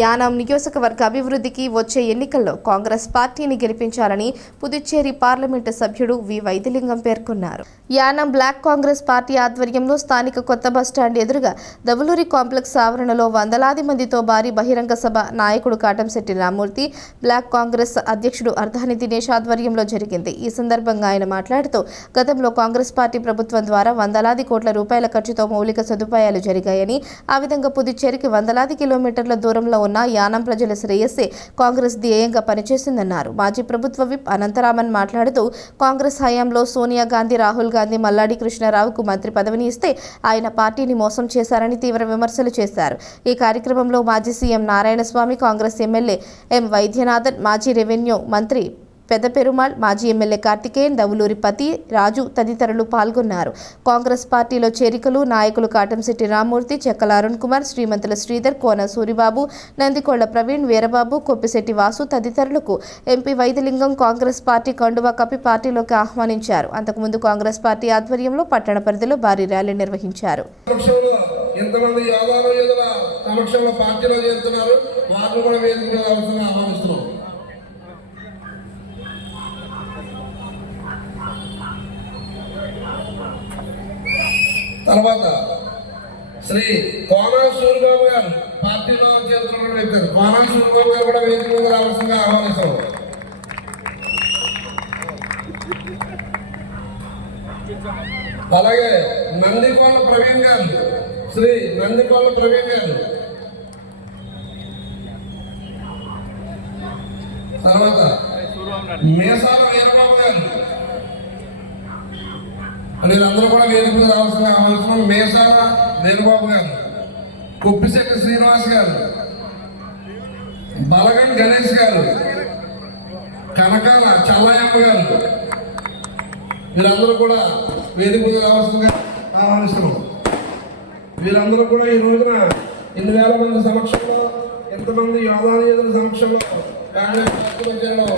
యానాం నియోజకవర్గ అభివృద్ధికి వచ్చే ఎన్నికల్లో కాంగ్రెస్ పార్టీని గెలిపించాలని పుదుచ్చేరి పార్లమెంటు సభ్యుడు వి వైద్యలింగం పేర్కొన్నారు. యానాం బ్లాక్ కాంగ్రెస్ పార్టీ ఆధ్వర్యంలో స్థానిక కొత్త బస్టాండ్ ఎదురుగా దవులూరి కాంప్లెక్స్ ఆవరణలో వందలాది మందితో భారీ బహిరంగ సభ నాయకుడు కాటంశెట్టి రామ్మూర్తి, బ్లాక్ కాంగ్రెస్ అధ్యక్షుడు అర్ధాని దినేష్ ఆధ్వర్యంలో జరిగింది. ఈ సందర్భంగా ఆయన మాట్లాడుతూ, గతంలో కాంగ్రెస్ పార్టీ ప్రభుత్వం ద్వారా వందలాది కోట్ల రూపాయల ఖర్చుతో మౌలిక సదుపాయాలు జరిగాయని, ఆ విధంగా పుదుచ్చేరికి వందలాది కిలోమీటర్ల దూరంలో ఉన్న యానాం ప్రజల శ్రేయస్సే కాంగ్రెస్ ధ్యేయంగా పనిచేసిందన్నారు. మాజీ ప్రభుత్వ విప్ అనంతరామన్ మాట్లాడుతూ, కాంగ్రెస్ హయాంలో సోనియా గాంధీ, రాహుల్ గాంధీ, మల్లాడి కృష్ణారావుకు మంత్రి పదవిని ఇస్తే ఆయన పార్టీని మోసం చేశారని తీవ్ర విమర్శలు చేశారు. ఈ కార్యక్రమంలో మాజీ సీఎం నారాయణస్వామి, కాంగ్రెస్ ఎమ్మెల్యే ఎం వైద్యనాథన్, మాజీ రెవెన్యూ మంత్రి పెద్ద పెరుమాళ్, మాజీ ఎమ్మెల్యే కార్తికేయన్, దవులూరి పతి, రాజు తదితరులు పాల్గొన్నారు. కాంగ్రెస్ పార్టీలో చేరికలు నాయకులు కాటంశెట్టి రామ్మూర్తి, చెక్కల అరుణ్ కుమార్, శ్రీమంతుల శ్రీధర్, కోన సూరిబాబు, నందికొండ ప్రవీణ్, వీరబాబు, కొప్పిశెట్టి వాసు తదితరులకు ఎంపీ వైద్యలింగం కాంగ్రెస్ పార్టీ కండువా కప్పి పార్టీలోకి ఆహ్వానించారు. అంతకుముందు కాంగ్రెస్ పార్టీ ఆధ్వర్యంలో పట్టణ పరిధిలో భారీ ర్యాలీ నిర్వహించారు. తర్వాత శ్రీ కోన సూరిబాబు గారు పార్టీలో చేస్తున్న వ్యక్తి, కోన సూరిబాబు గారు కూడా వేదిక మీద రావాల్సిందిగా ఆహ్వానిస్తాం. అలాగే నందికొండ ప్రవీణ్ గారు, శ్రీ నందికొండ ప్రవీణ్ గారు, తర్వాత మేసాల వీరబాబు గారు, వీళ్ళందరూ కూడా వేదిక మీద రావాల్సిన అవసరం. మేసాల వీరబాబు గారు, కొప్పిశెట్టి శ్రీనివాస్ గారు, బలగం గణేష్ గారు, కనకాల చల్లయ్యమ్మ గారు, వీళ్ళందరూ కూడా వేదిక మీద రావాల్సిందిగా ఆహ్వానిస్తున్నాం. వీళ్ళందరూ కూడా ఈ రోజున 8,000 మంది సమక్షంలో, ఎంతమంది యోధానియుల సమక్షంలో కాంగ్రెస్ పార్టీలో